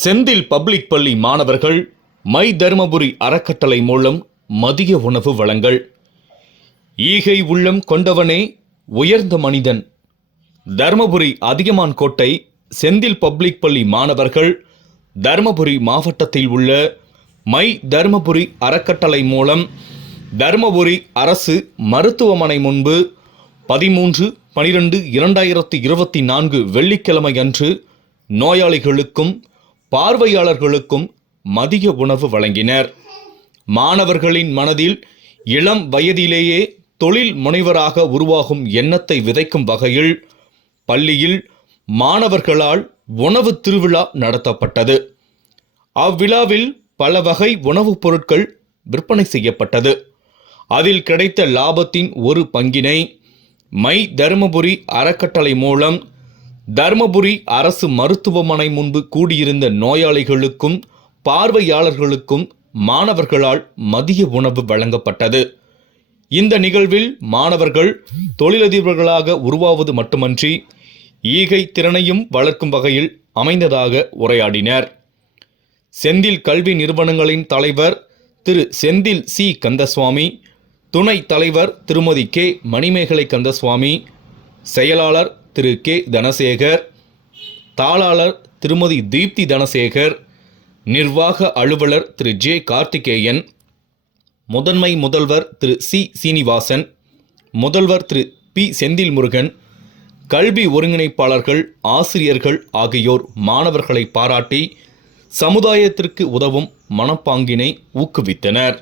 Senthil public பள்ளி மாணவர்கள் my Dharmapuri அறக்கட்டளை மூலம் மதிய உணவு வழங்கல். ஈகை உள்ளம் கொண்டவனே உயர்ந்த மனிதன். தருமபுரி அதிகமான் கோட்டை செந்தில் பப்ளிக் பள்ளி மாணவர்கள் தருமபுரி மாவட்டத்தில் உள்ள மை தருமபுரி அறக்கட்டளை மூலம் தருமபுரி அரசு மருத்துவமனை முன்பு பதிமூன்று பனிரெண்டு இரண்டாயிரத்தி இருபத்தி நான்கு வெள்ளிக்கிழமை அன்று நோயாளிகளுக்கும் பார்வையாளர்களுக்கும் மதிய உணவு வழங்கினர். மாணவர்களின் மனதில் இளம் வயதிலேயே தொழில் முனைவராக உருவாகும் எண்ணத்தை விதைக்கும் வகையில் பள்ளியில் மாணவர்களால் உணவு திருவிழா நடத்தப்பட்டது. அவ்விழாவில் பல வகை உணவுப் பொருட்கள் விற்பனை செய்யப்பட்டது. அதில் கிடைத்த லாபத்தின் ஒரு பங்கினை மை தருமபுரி அறக்கட்டளை மூலம் தருமபுரி அரசு மருத்துவமனை முன்பு கூடியிருந்த நோயாளிகளுக்கும் பார்வையாளர்களுக்கும் மாணவர்களால் மதிய உணவு வழங்கப்பட்டது. இந்த நிகழ்வில் மாணவர்கள் தொழிலதிபர்களாக உருவாவது மட்டுமன்றி ஈகை திறனையும் வளர்க்கும் வகையில் அமைந்ததாக உரையாடினர். செந்தில் கல்வி நிறுவனங்களின் தலைவர் திரு செந்தில் சி. கந்தசுவாமி துணைத் தலைவர் திருமதி கே. மணிமேகலை கந்தசுவாமி செயலாளர் திரு கே தனசேகர் தாளாளர் திருமதி தீப்தி தனசேகர் நிர்வாக அலுவலர் திரு ஜே கார்த்திகேயன் முதன்மை முதல்வர் திரு சி சீனிவாசன் முதல்வர் திரு பி செந்தில் முருகன் கல்வி ஒருங்கிணைப்பாளர்கள் ஆசிரியர்கள் ஆகியோர் மாணவர்களை பாராட்டி சமுதாயத்திற்கு உதவும் மனப்பாங்கினை ஊக்குவித்தனர்.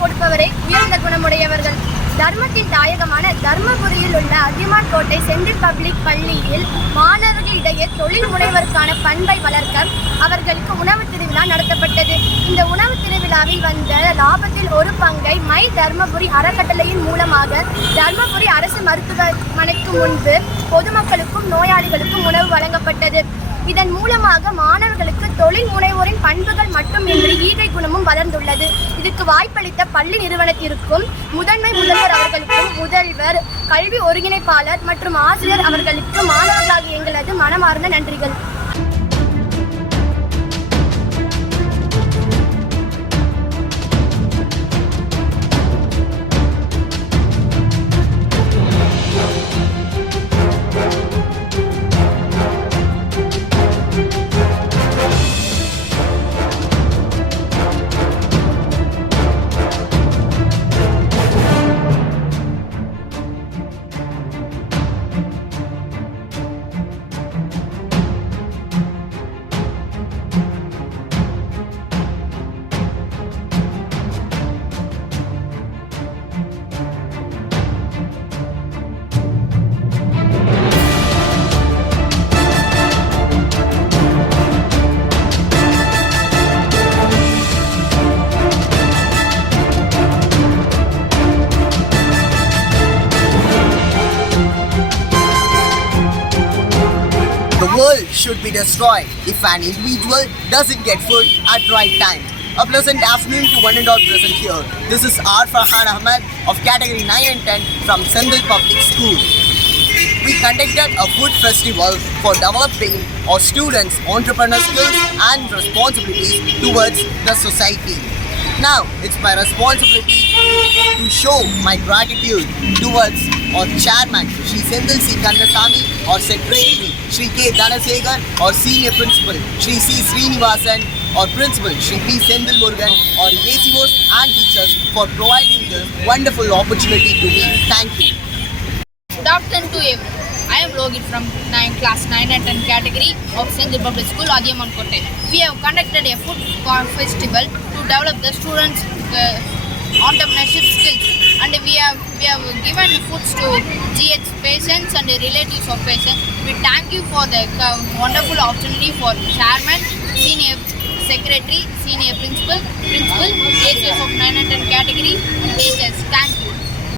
கொடுப்பவரை உயர்ந்த குணமுடையவர்கள். தர்மத்தின் தாயகமான தர்மபுரியில் உள்ள அதிமான் கோட்டை செந்தில் பப்ளிக் பள்ளியில் மாணவர்களிடையே தொழில் முனைவருக்கான பண்பை வளர்க்க அவர்களுக்கு உணவு திருவிழா நடத்தப்பட்டது. இந்த உணவு திருவிழாவில் வந்த லாபத்தில் ஒரு பங்கை மை தர்மபுரி அறக்கட்டளையின் மூலமாக தர்மபுரி அரசு மருத்துவமனைக்கு முன்பு பொதுமக்களுக்கும் நோயாளிகளுக்கும் உணவு வழங்கப்பட்டது. இதன் மூலமாக மாணவர்களுக்கு தொழில் முனைவோரின் பண்புகள் மட்டுமின்றி ஈகை குணமும் வளர்ந்துள்ளது. இதுக்கு வாய்ப்பளித்த பள்ளி நிறுவனத்திற்கும் முதன்மை முதல்வர் அவர்களுக்கும் முதல்வர் கல்வி ஒருங்கிணைப்பாளர் மற்றும் ஆசிரியர் அவர்களுக்கு மாணவர்களாகிய எங்களது மனமார்ந்த நன்றிகள். World should be destroyed if an individual doesn't get food at right time. A pleasant afternoon to one and all present here. This is R. Farhan Ahmed of category 9 and 10 from Sandal Public School. We conducted a food festival for developing our students' entrepreneur skills and responsibilities towards the society. Now, it's my responsibility to show my gratitude towards our chairman, Sri Sendil C. Kandasamy, our secretary, Sri K. Dhanasegar, our senior principal, Sri C. Srinivasan, or principal, Sri P. Sendil our ACOs and teachers for providing this wonderful opportunity to me. Thank you. Good afternoon to everyone. I am Logit from 9 class 9 and 10 category of St. Public School, Adiyaman Kotte. We have conducted a food festival to develop the students' uh, entrepreneurship skills and we have we have given foods to GH patients and relatives of patients. We thank you for the wonderful opportunity for chairman, senior secretary, senior principal, principal, ACS of 910 category and teachers. Thank you.